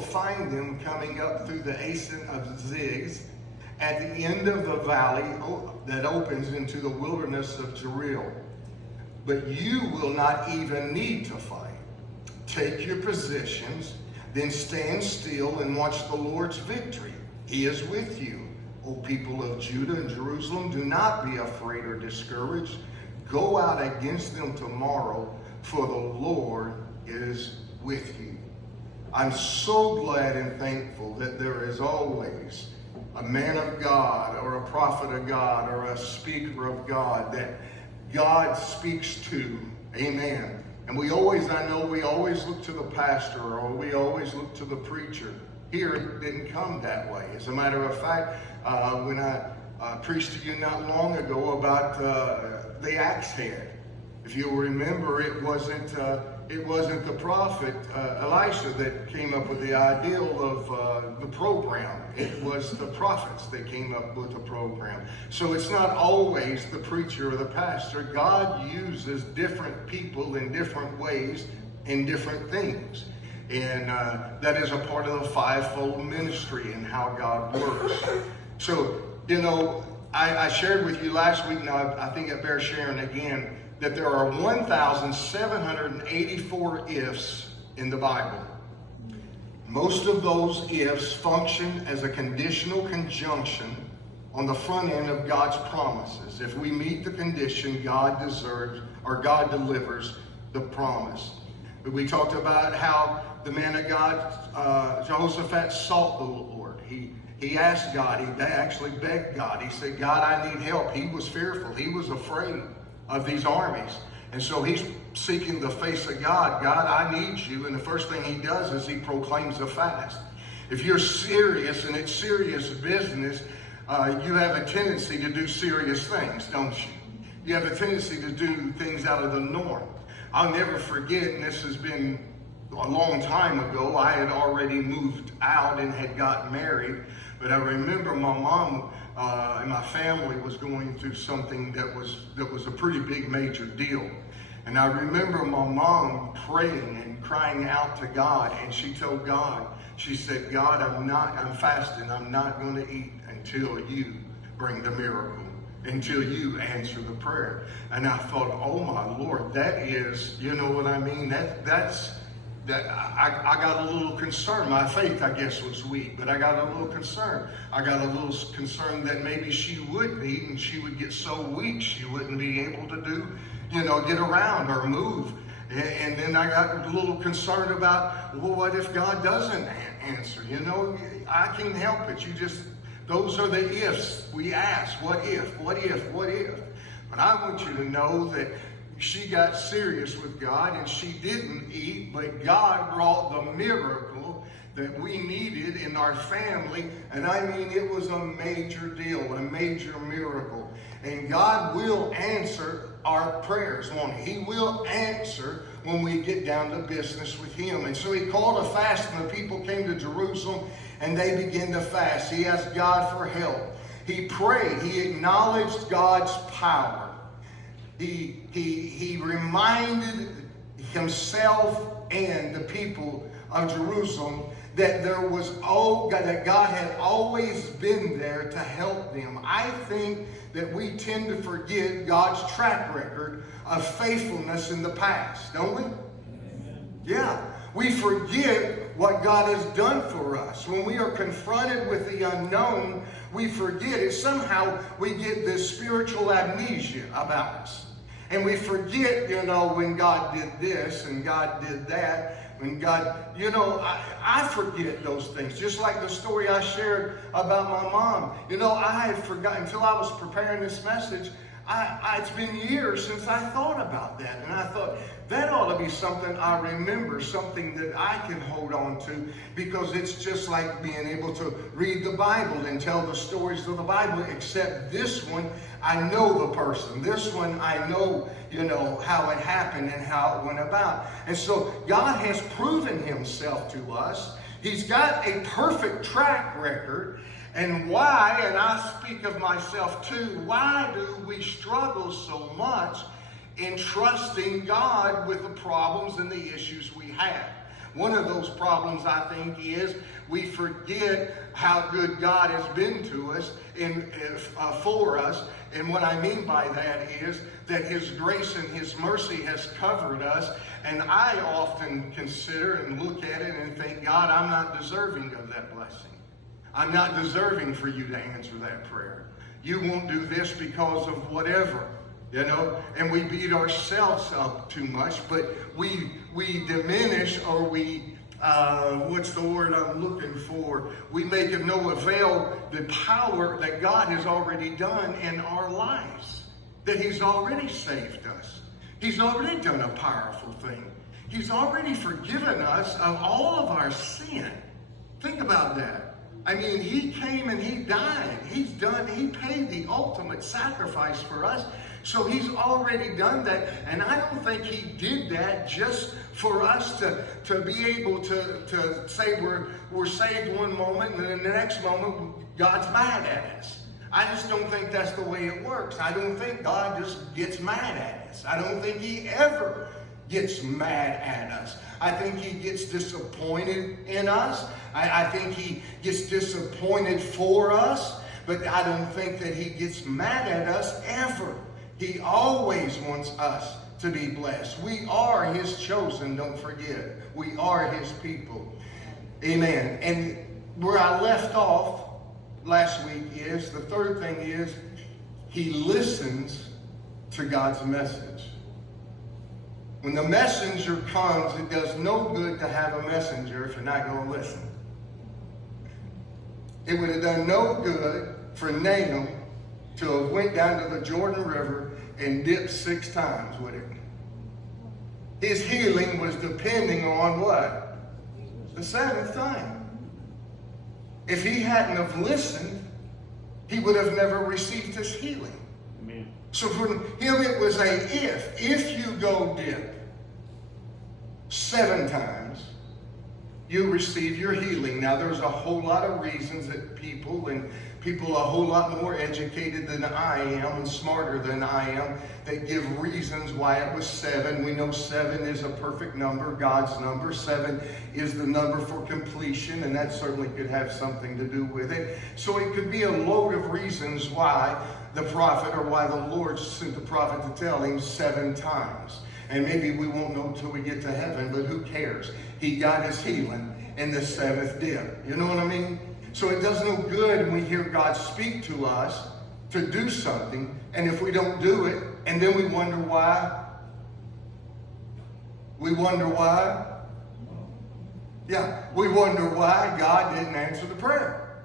will find them coming up through the Asin of Ziz at the end of the valley that opens into the wilderness of Jeruel. But you will not even need to fight. Take your positions, then stand still and watch the Lord's victory. He is with you. O people of Judah and Jerusalem, do not be afraid or discouraged. Go out against them tomorrow, for the Lord is with you. I'm so glad and thankful that there is always a man of God or a prophet of God or a speaker of God that God speaks to. Amen. And I know we always look to the pastor or we always look to the preacher. Here, it didn't come that way. As a matter of fact, when I preached to you not long ago about the axe head, if you'll remember, it wasn't the prophet Elisha that came up with the ideal of the program. It was the prophets that came up with the program. So it's not always the preacher or the pastor. God uses different people in different ways in different things. And that is a part of the fivefold ministry and how God works. So, I shared with you last week, now I think it bears sharing again, that there are 1,784 ifs in the Bible. Most of those ifs function as a conditional conjunction on the front end of God's promises. If we meet the condition, God delivers the promise. We talked about how the man of God, Jehoshaphat, sought the Lord. He asked God, he actually begged God. He said, God, I need help. He was fearful. He was afraid of these armies. And so he's seeking the face of God. God, I need you. And the first thing he does is he proclaims a fast. If you're serious and it's serious business, you have a tendency to do serious things, don't you? You have a tendency to do things out of the norm. I'll never forget, and this has been a long time ago, I had already moved out and had gotten married, but I remember my mom and my family was going through something that was a pretty big major deal. And I remember my mom praying and crying out to God, and she told God, she said, God, I'm fasting, I'm not going to eat until you bring the miracle, until you answer the prayer. And I thought, oh my Lord, that is, you know what I mean? I got a little concerned. My faith, I guess, was weak, but I got a little concerned. I got a little concerned that maybe she would eat and she would get so weak she wouldn't be able to get around or move. And then I got a little concerned about, well, what if God doesn't answer? I can't help it. Those are the ifs we ask. What if? What if? What if? But I want you to know that she got serious with God and she didn't eat, but God brought the miracle that we needed in our family. And I mean, it was a major deal, a major miracle. And God will answer our prayers, won't He? He will answer when we get down to business with Him. And so He called a fast, and the people came to Jerusalem and they began to fast. He asked God for help. He prayed. He acknowledged God's power. He reminded himself and the people of Jerusalem that that God had always been there to help them. I think that we tend to forget God's track record of faithfulness in the past, don't we? Amen. Yeah. We forget what God has done for us. When we are confronted with the unknown, we forget it. Somehow we get this spiritual amnesia about us. And we forget, when God did this and God did that. When God, I forget those things. Just like the story I shared about my mom. I had forgotten until I was preparing this message. It's been years since I thought about that. And I thought, that ought to be something I remember, something that I can hold on to, because it's just like being able to read the Bible and tell the stories of the Bible, except this one, I know the person. This one, I know, how it happened and how it went about. And so God has proven Himself to us. He's got a perfect track record. And why, and I speak of myself too, why do we struggle so much in trusting God with the problems and the issues we have? One of those problems, I think, is we forget how good God has been to us for us. And what I mean by that is that His grace and His mercy has covered us. And I often consider and look at it and think, God, I'm not deserving of that blessing. I'm not deserving for you to answer that prayer. You won't do this because of whatever, you know, and we beat ourselves up too much, but we diminish, or we, what's the word I'm looking for? We make of no avail the power that God has already done in our lives, that He's already saved us. He's already done a powerful thing. He's already forgiven us of all of our sin. Think about that. I mean, He came and He died. He paid the ultimate sacrifice for us. So He's already done that. And I don't think He did that just for us to be able to say we're saved one moment, and then the next moment God's mad at us. I just don't think that's the way it works. I don't think God just gets mad at us. I don't think He ever gets mad at us. I think He gets disappointed in us. I think He gets disappointed for us, but I don't think that He gets mad at us ever. He always wants us to be blessed. We are His chosen, don't forget. We are His people. Amen. And where I left off last week is, the third thing is, He listens to God's message. When the messenger comes, it does no good to have a messenger if you're not going to listen. It would have done no good for Nahum to have went down to the Jordan River and dipped 6 times, would it? His healing was depending on what? The 7th time. If he hadn't have listened, he would have never received his healing. Amen. So for him, it was a if you go dip 7 times, you receive your healing. Now, there's a whole lot of reasons that people a whole lot more educated than I am and smarter than I am, that give reasons why it was 7. We know 7 is a perfect number, God's number. 7 is the number for completion, and that certainly could have something to do with it. So it could be a load of reasons why the prophet, or why the Lord sent the prophet to tell him 7 times. And maybe we won't know until we get to heaven, but who cares? He got his healing in the 7th dip. You know what I mean? So it does no good when we hear God speak to us to do something, and if we don't do it, and then we wonder why. We wonder why. Yeah, we wonder why God didn't answer the prayer.